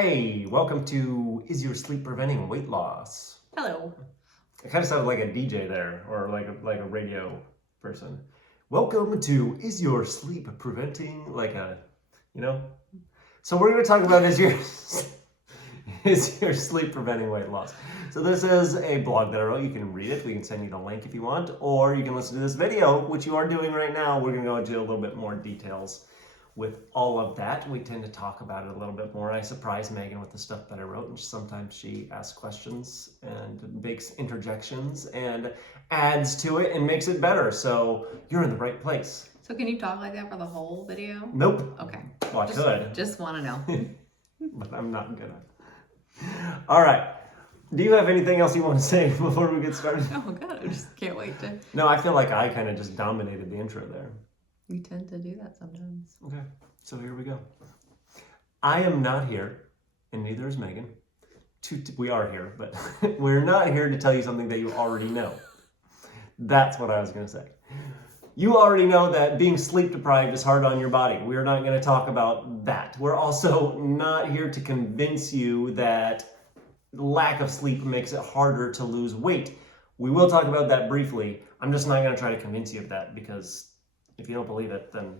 Hey, welcome to Is Your Sleep Preventing Weight Loss? Hello. It kind of sounded like a DJ there, or like a radio person. Welcome to Is Your Sleep Preventing, you know? So we're going to talk about is your sleep preventing weight loss. So this is a blog that I wrote. You can read it. We can send you the link if you want, or you can listen to this video, which you are doing right now. We're going to go into a little bit more details with all of that. We tend to talk about it a little bit more. I surprise Megan with the stuff that I wrote, and sometimes she asks questions and makes interjections and adds to it and makes it better. So you're in the right place. So can you talk like that for the whole video? Nope. Okay. Well, I could. Just want to know. But I'm not gonna. All right. Do you have anything else you want to say before we get started? Oh God, I just can't wait to. No, I feel like I kind of just dominated the intro there. You tend to do that sometimes. Okay, so here we go. I am not here, and neither is Megan. We are here, but we're not here to tell you something that you already know. That's what I was going to say. You already know that being sleep deprived is hard on your body. We're not going to talk about that. We're also not here to convince you that lack of sleep makes it harder to lose weight. We will talk about that briefly. I'm just not going to try to convince you of that, because if you don't believe it, then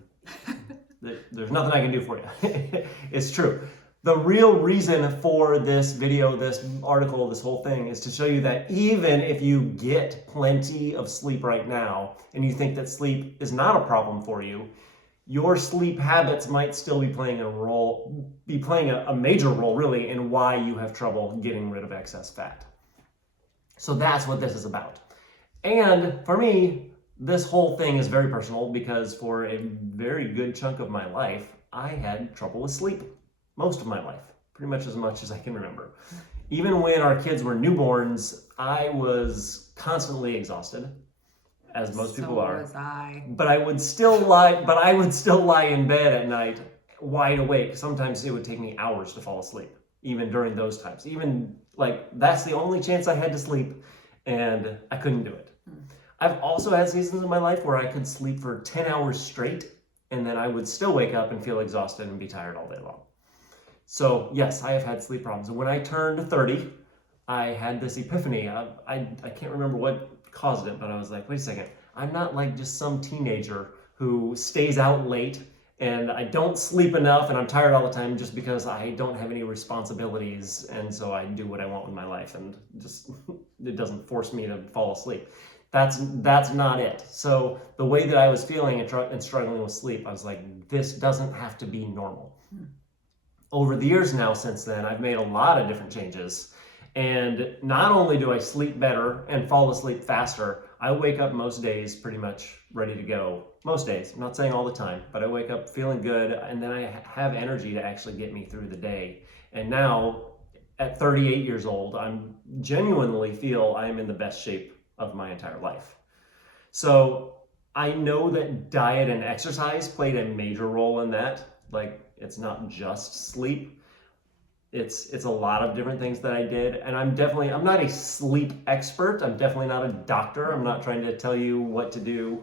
there's nothing I can do for you. It's true. The real reason for this video, this article, this whole thing is to show you that even if you get plenty of sleep right now and you think that sleep is not a problem for you, your sleep habits might still be playing a major role really in why you have trouble getting rid of excess fat. So that's what this is about. And for me, this whole thing is very personal because for a very good chunk of my life, I had trouble with sleep. Most of my life, pretty much as I can remember. Even when our kids were newborns, I was constantly exhausted, as most people are. So was I. But I would still lie in bed at night wide awake. Sometimes it would take me hours to fall asleep, even during those times. Even that's the only chance I had to sleep, and I couldn't do it. I've also had seasons in my life where I could sleep for 10 hours straight, and then I would still wake up and feel exhausted and be tired all day long. So yes, I have had sleep problems. And when I turned 30, I had this epiphany. I can't remember what caused it, but I was like, wait a second. I'm not like just some teenager who stays out late and I don't sleep enough and I'm tired all the time just because I don't have any responsibilities, and so I do what I want with my life and just it doesn't force me to fall asleep. That's not it. So the way that I was feeling and struggling with sleep, I was like, this doesn't have to be normal. Over the years now since then, I've made a lot of different changes. And not only do I sleep better and fall asleep faster, I wake up most days pretty much ready to go. Most days, I'm not saying all the time, but I wake up feeling good, and then I have energy to actually get me through the day. And now, at 38 years old, I genuinely feel I'm in the best shape of my entire life. So I know that diet and exercise played a major role in that. It's not just sleep. It's a lot of different things that I did. And I'm not a sleep expert. I'm definitely not a doctor. I'm not trying to tell you what to do,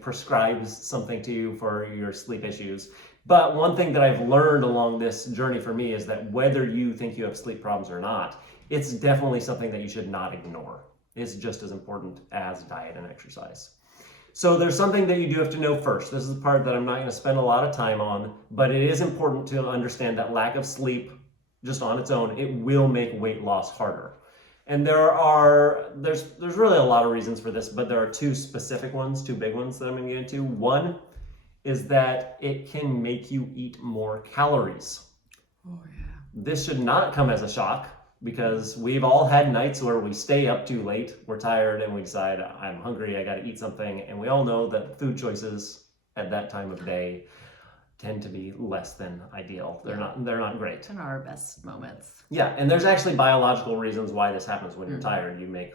prescribe something to you for your sleep issues. But one thing that I've learned along this journey for me is that whether you think you have sleep problems or not, it's definitely something that you should not ignore. It's just as important as diet and exercise. So there's something that you do have to know first. This is the part that I'm not going to spend a lot of time on, but it is important to understand that lack of sleep, just on its own, it will make weight loss harder. And there's really a lot of reasons for this, but there are two specific ones, two big ones that I'm going to get into. One is that it can make you eat more calories. Oh yeah. This should not come as a shock, because we've all had nights where we stay up too late, we're tired, and we decide, I'm hungry, I gotta eat something, and we all know that food choices at that time of day tend to be less than ideal. They're not great. In our best moments. Yeah, and there's actually biological reasons why this happens. When you're tired, you make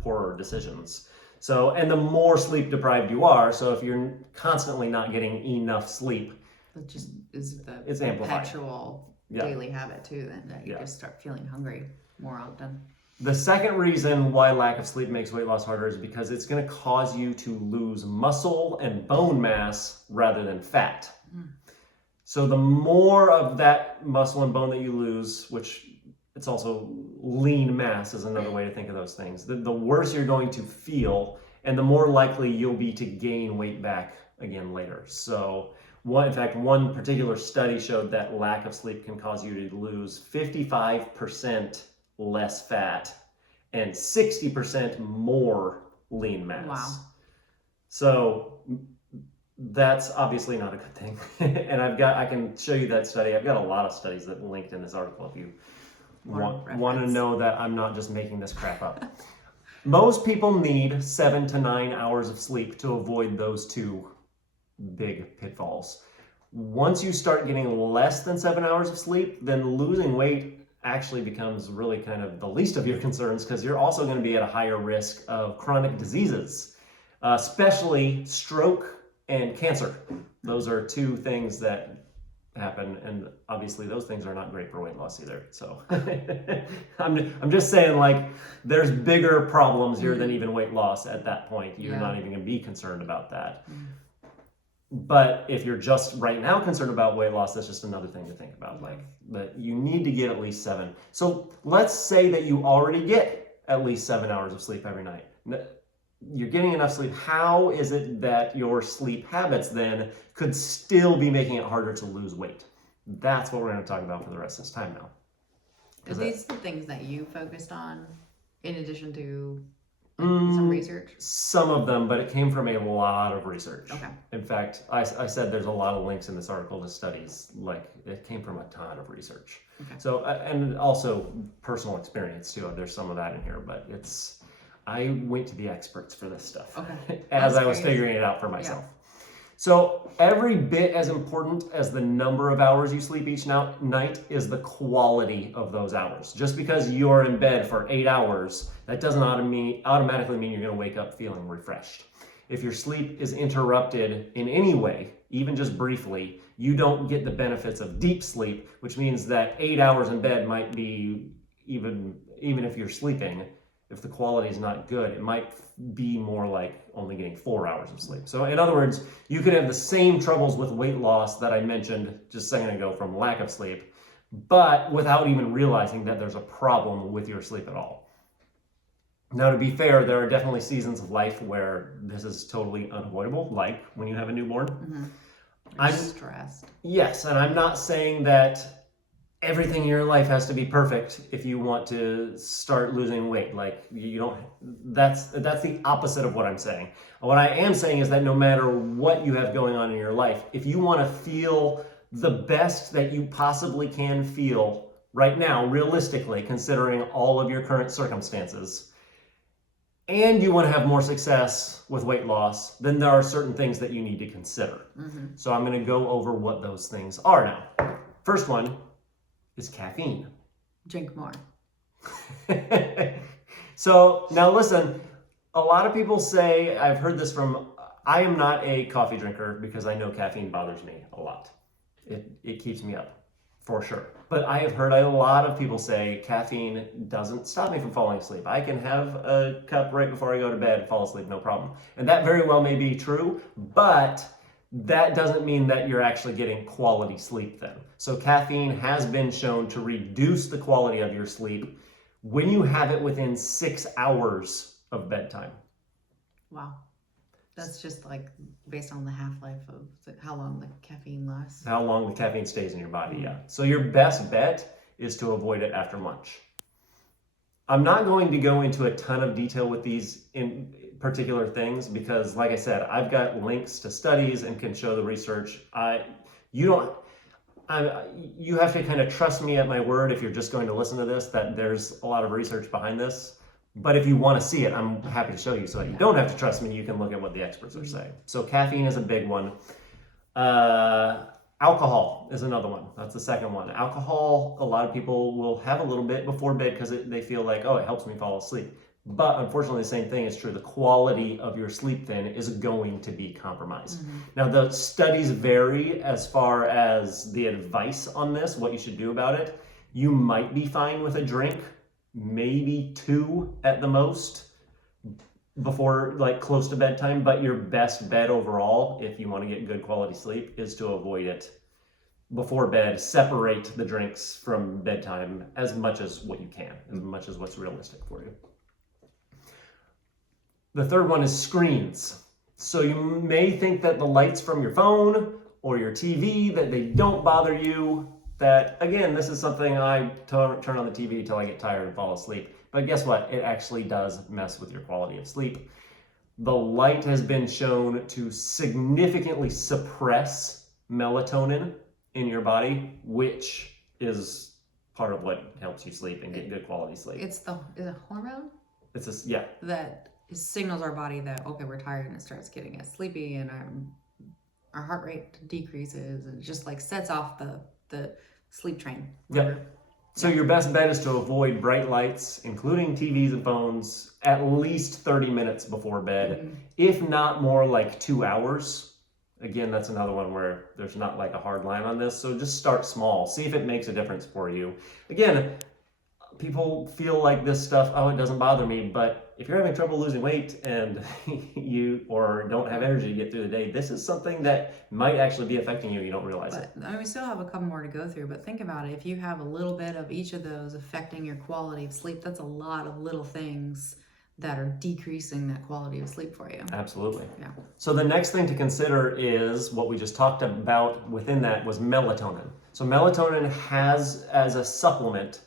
poorer decisions. So, and the more sleep deprived you are, so if you're constantly not getting enough sleep, That just is the it's amplified. perpetual daily habit too, then that you just start feeling hungry more often. The second reason why lack of sleep makes weight loss harder is because it's going to cause you to lose muscle and bone mass rather than fat. So the more of that muscle and bone that you lose, which it's also lean mass is another way to think of those things, the worse you're going to feel and the more likely you'll be to gain weight back again later. So in fact, one particular study showed that lack of sleep can cause you to lose 55% less fat and 60% more lean mass. Wow. So that's obviously not a good thing. And I can show you that study. I've got a lot of studies that linked in this article if you want to know that I'm not just making this crap up. Most people need 7 to 9 hours of sleep to avoid those two big pitfalls. Once you start getting less than 7 hours of sleep, then losing weight actually becomes really kind of the least of your concerns, because you're also going to be at a higher risk of chronic diseases, especially stroke and cancer. Those are two things that happen, and obviously those things are not great for weight loss either. So I'm just saying, like, there's bigger problems here than even weight loss at that point. You're not even going to be concerned about that. But if you're just right now concerned about weight loss, that's just another thing to think about. Like, that you need to get at least 7. So let's say that you already get at least 7 hours of sleep every night. You're getting enough sleep. How is it that your sleep habits then could still be making it harder to lose weight? That's what we're going to talk about for the rest of this time now. Are these the things that you focused on in addition to some research? Some of them, but it came from a lot of research. Okay. In fact, I said there's a lot of links in this article to studies. Like, it came from a ton of research. Okay. So, and also personal experience too. There's some of that in here, but I went to the experts for this stuff as I was figuring it out for myself. So every bit as important as the number of hours you sleep each night is the quality of those hours. Just because you're in bed for 8 hours, that doesn't automatically mean you're going to wake up feeling refreshed. If your sleep is interrupted in any way, even just briefly, you don't get the benefits of deep sleep, which means that 8 hours in bed might be, even if you're sleeping, if the quality is not good, it might be more like only getting 4 hours of sleep. So in other words, you could have the same troubles with weight loss that I mentioned just a second ago from lack of sleep, but without even realizing that there's a problem with your sleep at all. Now, to be fair, there are definitely seasons of life where this is totally unavoidable, like when you have a newborn. I'm stressed. Yes, and I'm not saying that everything in your life has to be perfect if you want to start losing weight. Like, you don't, that's the opposite of what I'm saying. What I am saying is that no matter what you have going on in your life, if you want to feel the best that you possibly can feel right now, realistically, considering all of your current circumstances, and you want to have more success with weight loss, then there are certain things that you need to consider. So I'm going to go over what those things are now. First one is caffeine. Drink more. So now listen, a lot of people say, I've heard this from, I am not a coffee drinker because I know caffeine bothers me a lot. It keeps me up, for sure. But I have heard a lot of people say caffeine doesn't stop me from falling asleep. I can have a cup right before I go to bed and fall asleep, no problem. And that very well may be true, but that doesn't mean that you're actually getting quality sleep then. So caffeine has been shown to reduce the quality of your sleep when you have it within 6 hours of bedtime. Wow. That's just like based on the half-life of how long the caffeine lasts. How long the caffeine stays in your body, yeah. So your best bet is to avoid it after lunch. I'm not going to go into a ton of detail with these in particular things because, like I said, I've got links to studies and can show the research. You have to kind of trust me at my word if you're just going to listen to this, that there's a lot of research behind this. But if you want to see it, I'm happy to show you so that you don't have to trust me. You can look at what the experts are saying. So caffeine is a big one. Alcohol is another one. That's the second one. Alcohol, a lot of people will have a little bit before bed because they feel like, oh, it helps me fall asleep. But unfortunately, the same thing is true. The quality of your sleep then is going to be compromised. Now, the studies vary as far as the advice on this, what you should do about it. You might be fine with a drink, maybe 2 at the most before, like, close to bedtime, but your best bet overall, if you want to get good quality sleep, is to avoid it before bed, separate the drinks from bedtime as much as what you can, as much as what's realistic for you. The third one is screens. So you may think that the lights from your phone or your TV, that they don't bother you. That, again, this is something I turn on the TV until I get tired and fall asleep. But guess what? It actually does mess with your quality of sleep. The light has been shown to significantly suppress melatonin in your body, which is part of what helps you sleep and get good quality sleep. Is it a hormone? Yeah. That signals our body that, okay, we're tired, and it starts getting us sleepy, and our heart rate decreases, and it just like sets off the sleep train. Yep. So your best bet is to avoid bright lights, including TVs and phones, at least 30 minutes before bed, if not more, like 2 hours. Again, that's another one where there's not like a hard line on this. So just start small. See if it makes a difference for you. Again, people feel like this stuff, oh, it doesn't bother me. But if you're having trouble losing weight and you don't have energy to get through the day, this is something that might actually be affecting you. You don't realize it. I mean, we still have a couple more to go through, but think about it. If you have a little bit of each of those affecting your quality of sleep, that's a lot of little things that are decreasing that quality of sleep for you. Absolutely. Yeah. So the next thing to consider is what we just talked about within that was melatonin. So melatonin as a supplement,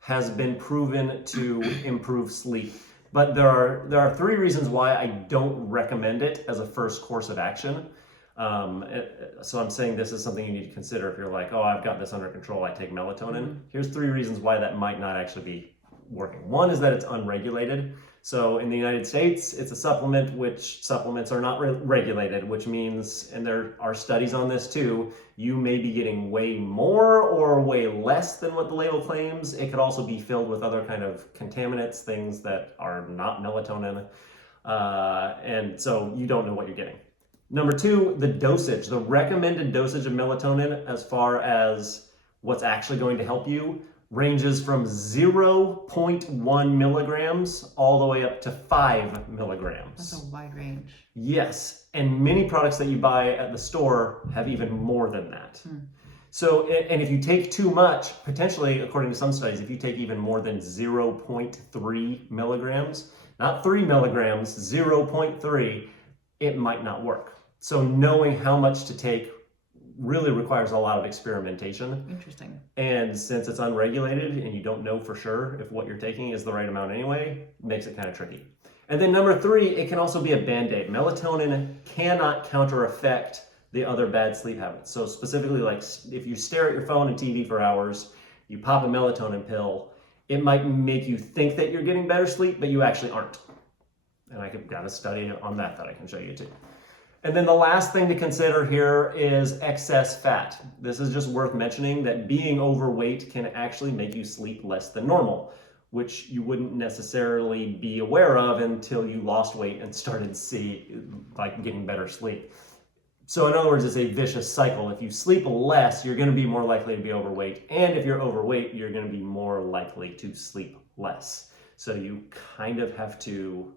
has been proven to improve sleep. But there are 3 reasons why I don't recommend it as a first course of action. So I'm saying this is something you need to consider if you're like, oh, I've got this under control, I take melatonin. Here's 3 reasons why that might not actually be working. One is that it's unregulated. So in the United States, it's a supplement, which supplements are not regulated, which means, and there are studies on this too, you may be getting way more or way less than what the label claims. It could also be filled with other kind of contaminants, things that are not melatonin. And so you don't know what you're getting. Number 2, the dosage, the recommended dosage of melatonin as far as what's actually going to help you ranges from 0.1 milligrams all the way up to 5 milligrams. That's a wide range. Yes, and many products that you buy at the store have even more than that. So, and if you take too much, potentially, according to some studies, if you take even more than 0.3 milligrams, not 3 milligrams, 0.3, it might not work. So knowing how much to take really requires a lot of experimentation. Interesting. And since it's unregulated and you don't know for sure if what you're taking is the right amount anyway, makes it kind of tricky. And then number 3, it can also be a band-aid. Melatonin cannot counter-effect the other bad sleep habits. So specifically, like if you stare at your phone and TV for hours, you pop a melatonin pill, it might make you think that you're getting better sleep, but you actually aren't. And I've got a study on that I can show you too. And then the last thing to consider here is excess fat. This is just worth mentioning that being overweight can actually make you sleep less than normal, which you wouldn't necessarily be aware of until you lost weight and started getting better sleep. So in other words, it's a vicious cycle. If you sleep less, you're going to be more likely to be overweight. And if you're overweight, you're going to be more likely to sleep less. So you kind of have to...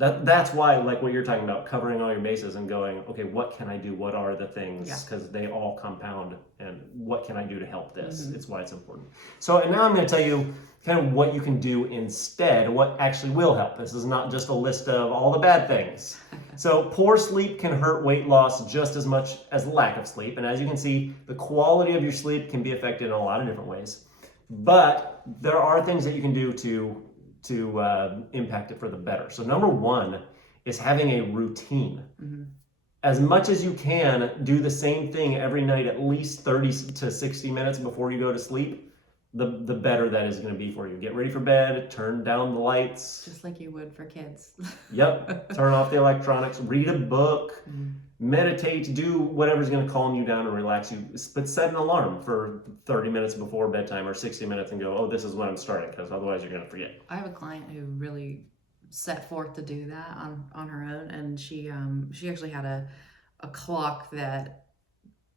That's why, like what you're talking about, covering all your bases and going, okay, what can I do? What are the things? Because they all compound, and what can I do to help this? It's why it's important. So, and now I'm going to tell you kind of what you can do instead, what actually will help. This is not just a list of all the bad things. So poor sleep can hurt weight loss just as much as lack of sleep. And as you can see, the quality of your sleep can be affected in a lot of different ways. But there are things that you can do to impact it for the better. So number 1 is having a routine. As much as you can, do the same thing every night, at least 30 to 60 minutes before you go to sleep, the better that is going to be for you. Get ready for bed, turn down the lights. Just like you would for kids. Yep, turn off the electronics, read a book, meditate, do whatever's going to calm you down and relax you. But set an alarm for 30 minutes before bedtime or 60 minutes and go, oh, this is when I'm starting, because otherwise you're going to forget. I have a client who really set forth to do that on her own, and she actually had a clock that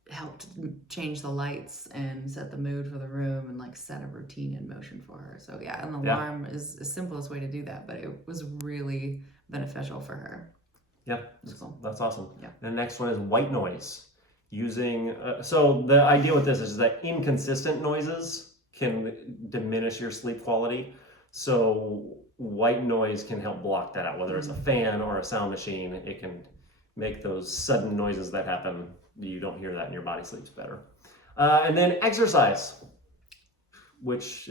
helped change the lights and set the mood for the room and like set a routine in motion for her. So yeah, an alarm is the simplest way to do that, but it was really beneficial for her. Yeah, that's awesome. Yeah. The next one is white noise. using so the idea with this is that inconsistent noises can diminish your sleep quality. So white noise can help block that out, whether it's a fan or a sound machine. It can make those sudden noises that happen. You don't hear that and your body sleeps better. And then exercise, which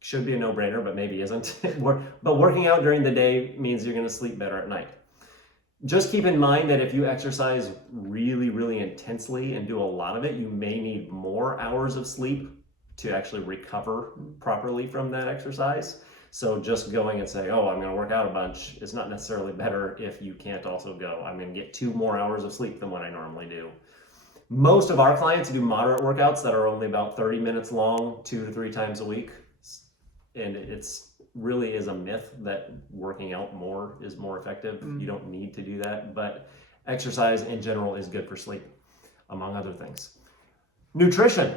should be a no-brainer, but maybe isn't. But working out during the day means you're going to sleep better at night. Just keep in mind that if you exercise really, really intensely and do a lot of it, you may need more hours of sleep to actually recover properly from that exercise. So just going and saying, oh, I'm going to work out a bunch is not necessarily better if you can't also go, I'm going to get 2 more hours of sleep than what I normally do. Most of our clients do moderate workouts that are only about 30 minutes long, 2 to 3 times a week. And it's really is a myth that working out more is more effective. You don't need to do that, but exercise in general is good for sleep, among other things. Nutrition.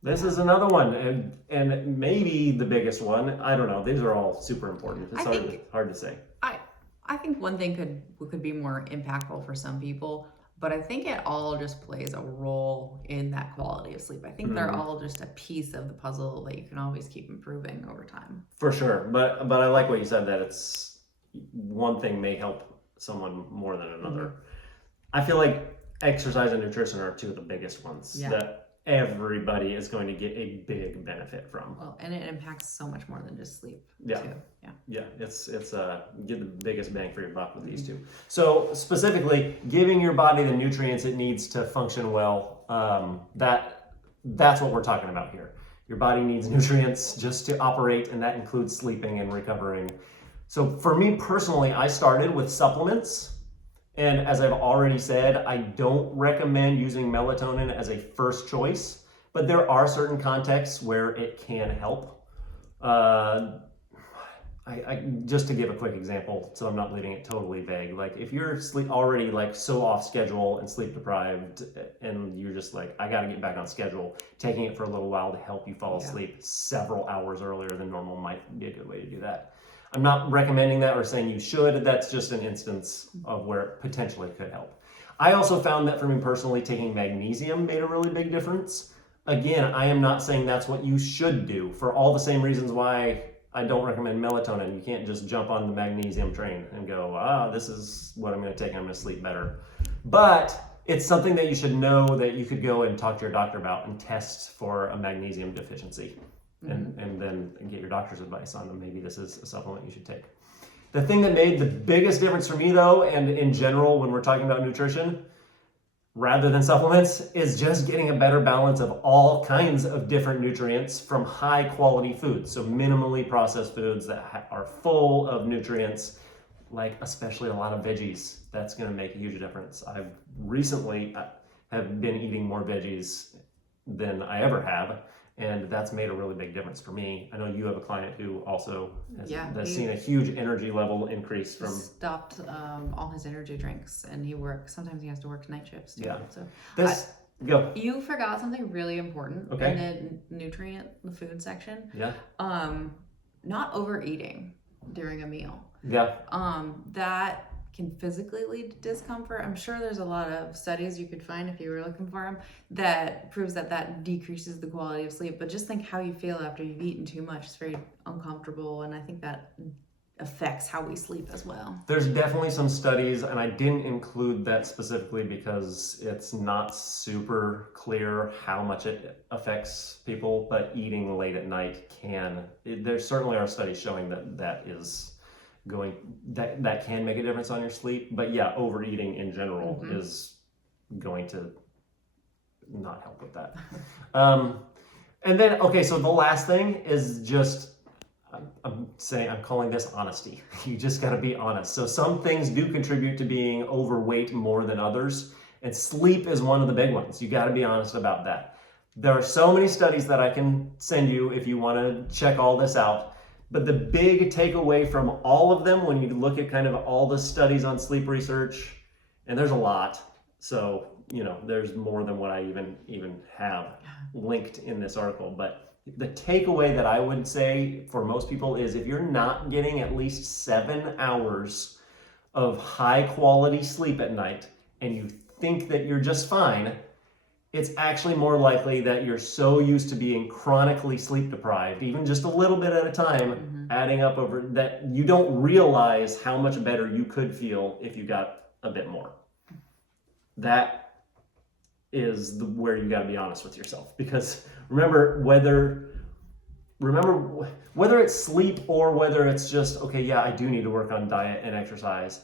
This is another one, and maybe the biggest one. I don't know. These are all super important. It's hard to say. I think one thing could be more impactful for some people, but I think it all just plays a role in that quality of sleep. I think they're all just a piece of the puzzle that you can always keep improving over time. For sure, but I like what you said, that it's one thing may help someone more than another. I feel like exercise and nutrition are 2 of the biggest ones that everybody is going to get a big benefit from. Well, and it impacts so much more than just sleep. Yeah. Too. Yeah, it's get the biggest bang for your buck with these 2. So specifically, giving your body the nutrients it needs to function well. That's what we're talking about here. Your body needs nutrients just to operate, and that includes sleeping and recovering. So for me personally, I started with supplements. And as I've already said, I don't recommend using melatonin as a first choice, but there are certain contexts where it can help. Just to give a quick example, so I'm not leaving it totally vague. Like if you're already like so off schedule and sleep deprived, and you're just like, I got to get back on schedule, taking it for a little while to help you fall asleep several hours earlier than normal might be a good way to do that. I'm not recommending that or saying you should. That's just an instance of where it potentially could help. I also found that for me personally, taking magnesium made a really big difference. Again, I am not saying that's what you should do for all the same reasons why I don't recommend melatonin. You can't just jump on the magnesium train and go, this is what I'm going to take. I'm going to sleep better. But it's something that you should know that you could go and talk to your doctor about and test for a magnesium deficiency. And then get your doctor's advice on them. Maybe this is a supplement you should take. The thing that made the biggest difference for me though, and in general when we're talking about nutrition, rather than supplements, is just getting a better balance of all kinds of different nutrients from high quality foods. So minimally processed foods that are full of nutrients, like especially a lot of veggies. That's going to make a huge difference. I've recently have been eating more veggies than I ever have. And that's made a really big difference for me. I know you have a client who also has seen a huge energy level increase from... Stopped all his energy drinks, and sometimes he has to work night shifts too. Yeah. So Go. You forgot something really important in the food section. Yeah. Not overeating during a meal. Yeah. That can physically lead to discomfort. I'm sure there's a lot of studies you could find if you were looking for them that proves that decreases the quality of sleep. But just think how you feel after you've eaten too much. It's very uncomfortable, and I think that affects how we sleep as well. There's definitely some studies, and I didn't include that specifically because it's not super clear how much it affects people, but eating late at night there certainly are studies showing that can make a difference on your sleep. But yeah, overeating in general is going to not help with that. And then, so the last thing is just, I'm calling this honesty. You just got to be honest. So some things do contribute to being overweight more than others, and sleep is one of the big ones. You got to be honest about that. There are so many studies that I can send you if you want to check all this out. But the big takeaway from all of them, when you look at kind of all the studies on sleep research, and there's a lot, so there's more than what I even have linked in this article. But the takeaway that I would say for most people is if you're not getting at least 7 hours of high quality sleep at night, and you think that you're just fine, it's actually more likely that you're so used to being chronically sleep deprived, even just a little bit at a time, adding up over that you don't realize how much better you could feel if you got a bit more. That is where you got to be honest with yourself, because remember whether it's sleep or whether it's just, okay, yeah, I do need to work on diet and exercise,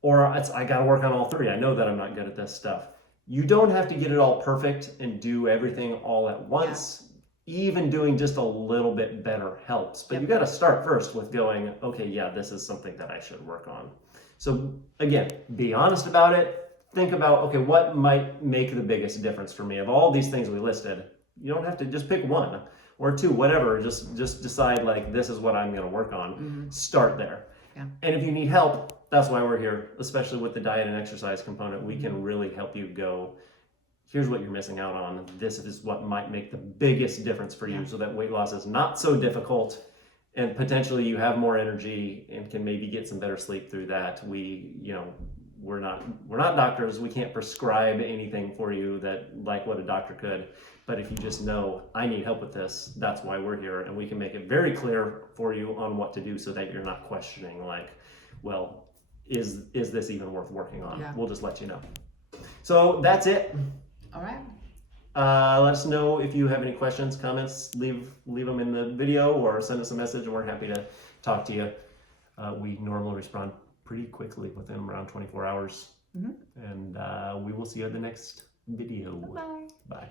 or I got to work on all three. I know that I'm not good at this stuff. You don't have to get it all perfect and do everything all at once. Even doing just a little bit better helps. But you got to start first with going, okay, yeah, this is something that I should work on. So again, be honest about it. Think about, okay, what might make the biggest difference for me? Of all these things we listed, you don't have to just pick one or two, whatever. Just decide, like, this is what I'm going to work on. Start there. And if you need help, that's why we're here, especially with the diet and exercise component. We can really help you go, here's what you're missing out on. This is what might make the biggest difference for you, so that weight loss is not so difficult, and potentially you have more energy and can maybe get some better sleep through that. We're not doctors. We can't prescribe anything for you that like what a doctor could. But if you just know, I need help with this, that's why we're here, and we can make it very clear for you on what to do, so that you're not questioning, like, well, is this even worth working on? We'll just let you know. So that's it. All right. Let us know if you have any questions, comments. Leave them in the video or send us a message, and we're happy to talk to you. We normally respond pretty quickly, within around 24 hours. And we will see you at the next video. Bye. Bye.